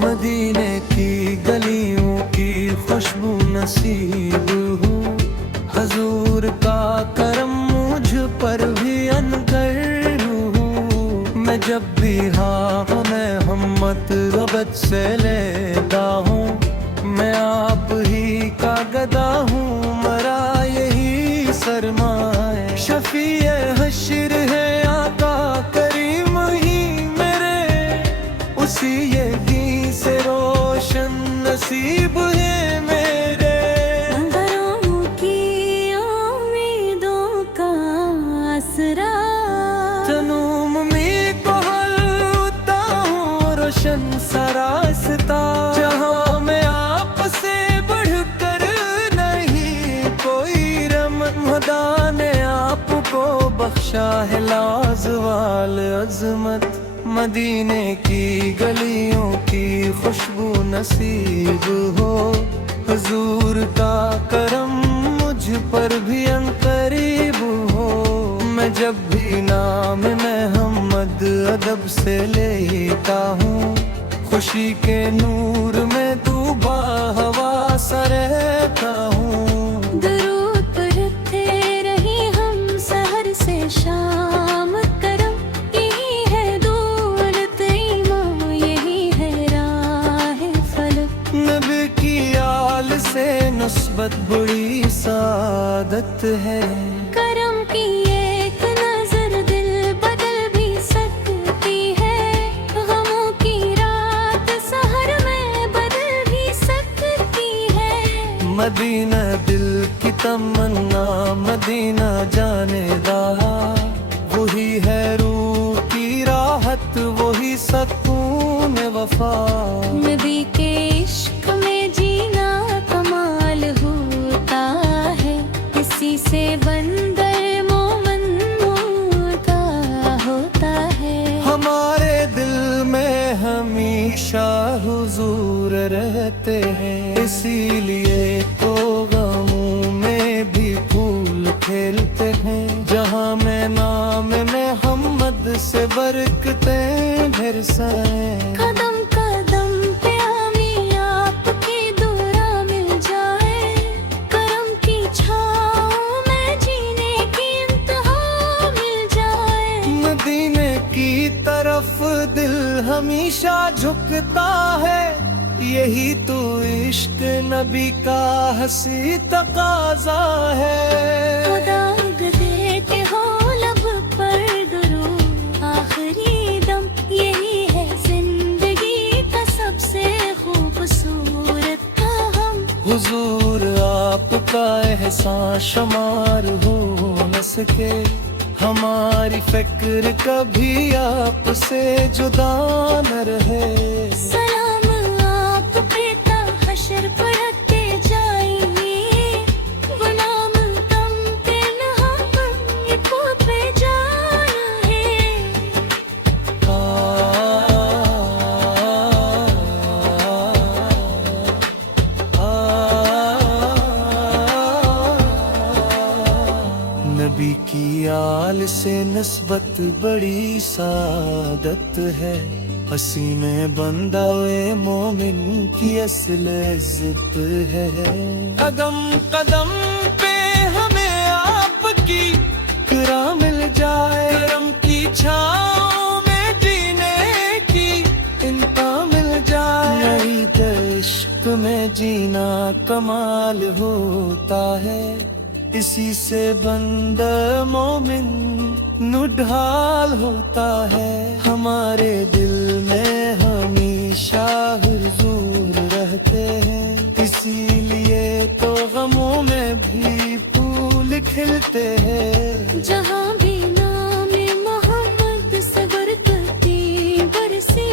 مدینے کی گلیوں کی خوشبو نصیب ہوں، حضور کا کرم مجھ پر بھی انکر ہوں۔ میں جب بھی میں ہمت ربط سے لیتا ہوں، میں آپ ہی کا گدا ہوں، مرا یہی سرمائے۔ شفیع حشر ہے آقا کریم ہی میرے، اسی یقین سے روشن نصیب ہے میرے۔ گھروں کی امیدوں کا آسرا، جنوم میں کو ہلتا ہوں روشن سا راستہ، جہاں میں آپ سے بڑھ کر نہیں کوئی، رمضان نے آپ کو بخشا ہے لازوال عظمت۔ مدینے کی گلیوں کی خوشبو نصیب ہو، حضور کا کرم مجھ پر بھی عنقریب ہو۔ میں جب بھی نام محمد ادب سے لیتا ہوں، خوشی کے نور میں ڈوبا ہوا سا رہتا ہوں۔ درود پڑھتے رہے ہم سحر سے شام، کرم یہی ہے دولت ایمان، یہی ہے راہ فلک۔ نبی کی آل سے نسبت بڑی سعادت ہے، کرم کی ایک نظر دل بدل بھی سکتی ہے، غموں کی رات سحر میں بدل بھی سکتی ہے۔ مدینہ دل کی تمنا، مدینہ جانے دا، وہی ہے روح کی راحت، وہی سکون وفا۔ نبی کے عشق میں جینا کمال ہوتا ہے، اسی سے بندر مومن موتا ہوتا ہے۔ ہمارے دل میں ہمیشہ حضور رہتے ہیں، اسی لیے تو غموں میں بھی پھول کھیلتے ہیں، جہاں میں نام محمد سے برکتیں ڈھیر سائیں۔ قدم قدم پہ ہمیں آپ کی دعا مل جائے، کرم کی چھاؤں میں جینے کی انتہا مل جائے۔ مدینے کی طرف دل ہمیشہ جھکتا ہے، یہی تو عشق نبی کا حسی تقاضا ہے۔ خدا دیتے ہو لب پر درود آخری دم، یہی ہے زندگی کا سب سے خوبصورت کام۔ حضور آپ کا احسان شمار ہو نہ سکے، ہماری فکر کبھی آپ سے جدا نہ رہے۔ سلام آپ پہ تا حشر پر رکھتے جائیں، غلام تم پہ نہ ہم یہ خود پہ جان ہے۔ نبی کی آل سے نسبت بڑی سعادت ہے، حسین بندہ مومن کی اصل عزت ہے۔ قدم قدم پہ ہمیں آپ کی کرا مل جائے، کرم کی چھاؤں میں جینے کی انتا مل جائے۔ نہیں تو عشق میں جینا کمال ہوتا ہے، اسی سے بندہ مومن نڈھال ہوتا ہے۔ ہمارے دل میں ہمیشہ حضور رہتے ہیں، اسی لیے تو غموں میں بھی پھول کھلتے ہیں۔ جہاں بھی نام محمد سے برکتی برسی،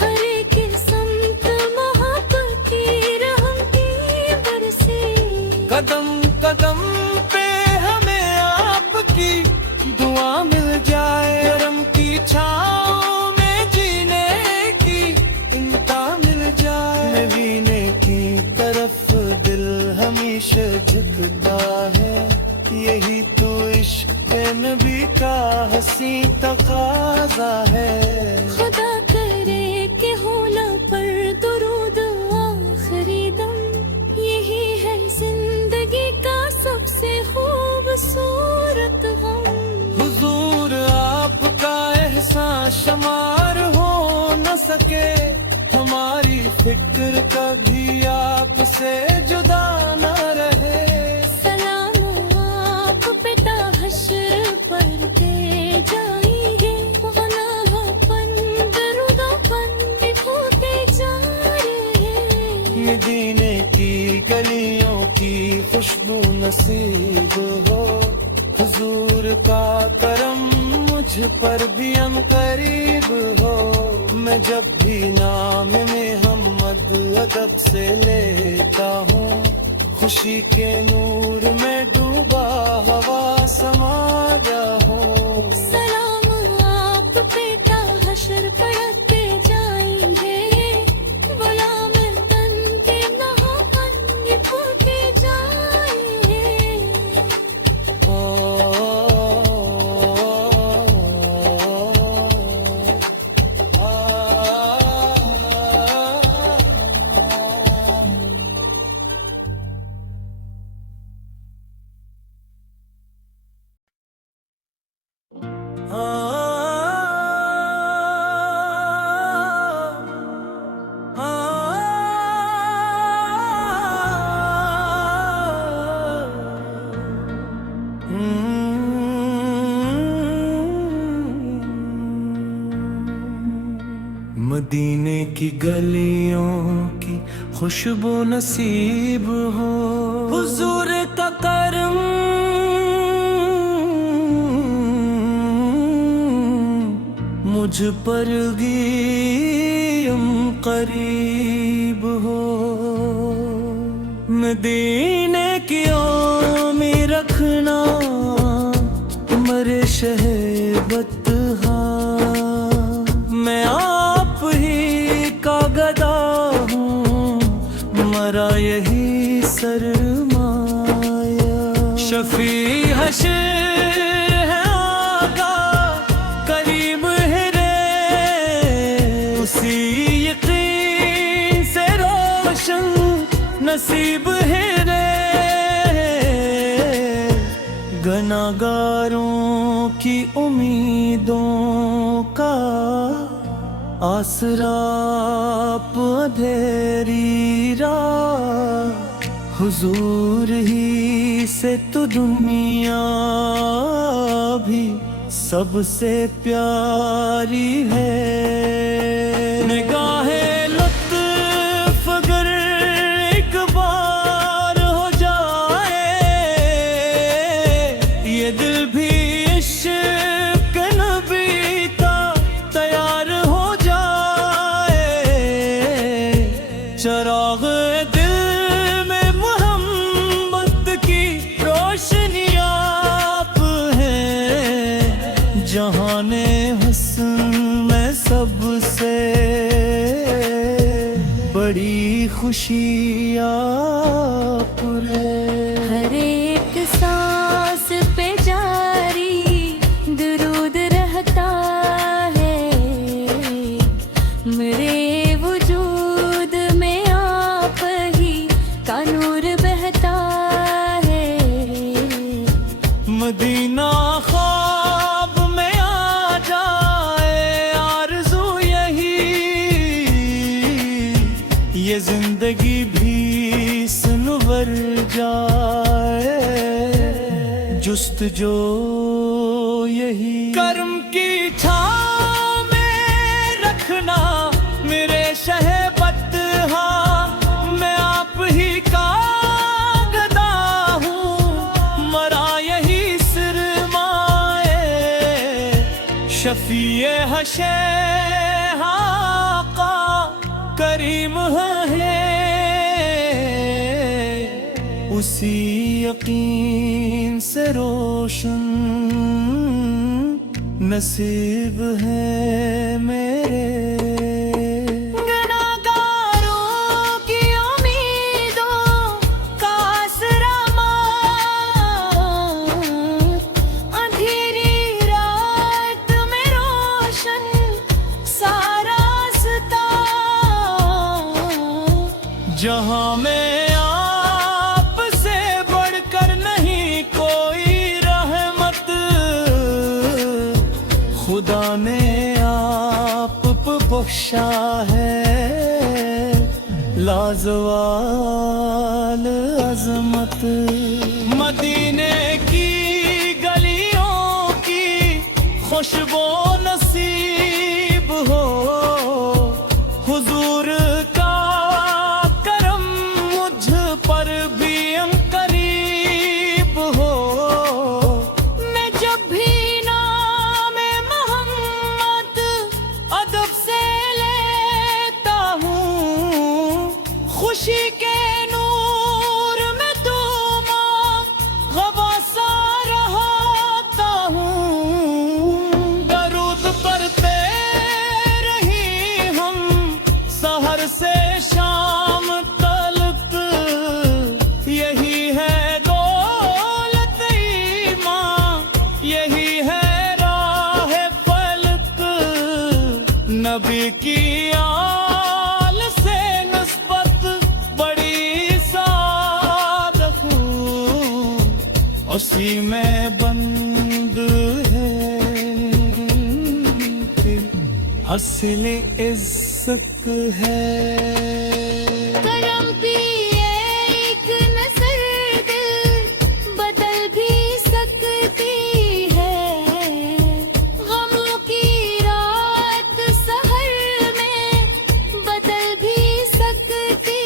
ہر ایک سمت محبت کی رحمتی برسی۔ قدم قدم پہ ہمیں آپ کی دعا مل جائے، کرم کی چھاؤں میں جینے کی انتا مل جائے۔ نبی کی طرف دل शीशे झुकता है, यही तो इश्क नबी का हसी तकाजा है। खुदा करे कि हो लब पर दुरूद आखिरी दम, यही है जिंदगी का सबसे खूबसूरत गम। हुजूर आपका एहसान शुमार हो न सके, हमारी फिक्र कभी आपसे जुदा न रहे। सलाम आप पे ता हश्र पर दे जाएंगे, गुनाहपन दरुदापन होते जा रहे। मदीने की गलियों की खुशबू नसीब हो, हुजूर का करम मुझ पर भी अनकरीब हो। मैं जब भी नाम में हमद अदब से लेता हूँ, खुशी के नूर में डूबा हवा समा गया हूँ। सलाम आप पे ता हश्र पढ़ते जाएंगे, गुलाम तन के नहापन होते जाएंगे। मदीने की गलियों की खुशबू नसीब हो, हुजूर का करम मुझ पर गियम करीब हो। मदीने की ओं में रखना मरे शहबत मैं आप ही का गदा हूँ, मरा यही सरमाया। शफी हशर है आका, करीब है रे, उसी यकीन से रोशन नसीब है रे। गनागारों की उम्मीदों का आसरा आप अंधेरी रात, हुजूर ही से तो दुनिया भी सबसे प्यारी है। निगाहे लुत्फ अगर एक बार हो जाए, ये दिल भी इश्क नबी का तैयार हो जाए। चराग दिल में मोहब्बत की रोशनी आप हैं, जहाने हुस्न में सबसे बड़ी खुशी आप हैं। हर एक सांस पे जारी दुरूद रहता है, मेरे वजूद में आप ही का नूर बहता है। मदीना ख्वाब में आ जाए, आरज़ू यही, ये जिंदगी भी सुनवर जाए। जुस्तजो यही कर्म की छाँव में रखना मेरे शहबत हाँ, मैं आप ही का गदा हूँ, मरा यही सिरमाए। शफीए हशे आका करीम है, उसी यकीन से रोशन नसीब है मेरे। गुनाहगारों की उम्मीदों का आसरा जहां में आप से बढ़कर नहीं कोई रहमत, खुदा ने आप पे बख्शा है लाजवाल अजमत। मदीने की गलियों की खुशबू नसीब हो, हुजूर का करम मुझ पर भी अनकरीब हो। मैं जब भी नाम मोहम्मद अदब से लेता हूँ, खुशी के नूर में दूमा गवासा रहता हूँ। दरूद पढ़ते रही हम सहर से शाम तलक, यही है दौलत ईमान, यही है राह फलक। नबी की आल से नस्बत बड़ी सादत हूँ, उसी में बंद है फिर असल इज्जत है। करम की एक नजर दिल बदल भी सकती है, गमों की रात सहर में बदल भी सकती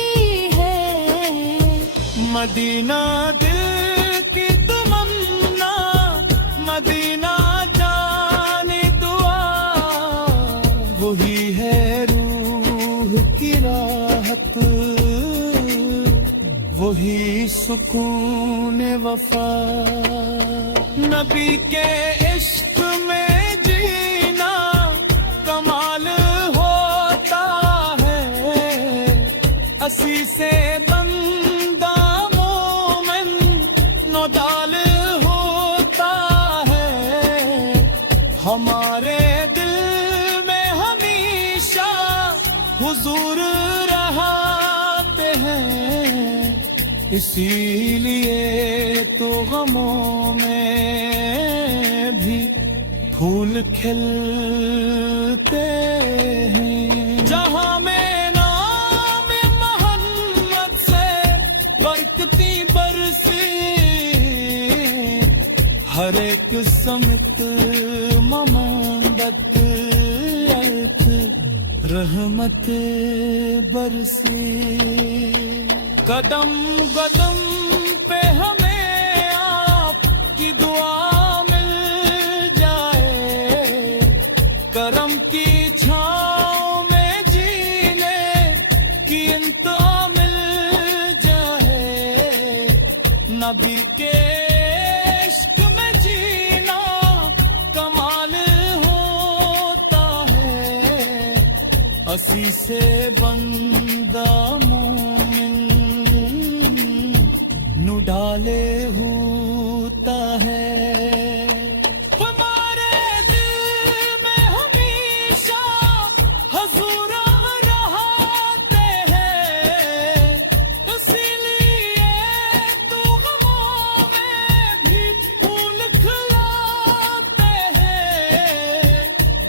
है। मदीना दिल की तमन्ना, मदीना जाने दुआ, वही है रूह की राहत, वही सुकून वफा। नबी के इश्क में जीना कमाल होता है, असी से बंदा मोमिन नौदाल होता है। हमारे दिल में हमेशा हुजूर रहते हैं, इसीलिए तो गमों में भी फूल खिलते हैं। जहां में नाम मोहम्मद से बरकती बरसे, हर एक समत ममंदत अर्थ रहमत बरसे। कदम कदम पे हमें आपकी दुआ मिल जाए, करम की छाँव में जीने की इंतहा मिल जाए। नबी के इश्क में जीना कमाल होता है, असी से बंदा मोमिन नु डाले होता है। हमारे दिल में हमेशा हुजूर रहते हैं, इसीलिए तो गमों में भी फूल खिलाते हैं।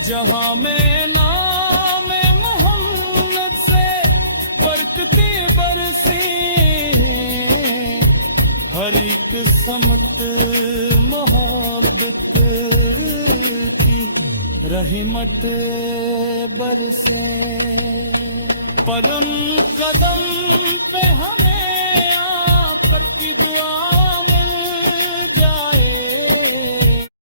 जहां में नाम मोहम्मद से बरकती बरसी, हर एक समत मोहब्बत की रहमत बरसे। पर उन कदम पे हमें आप की दुआ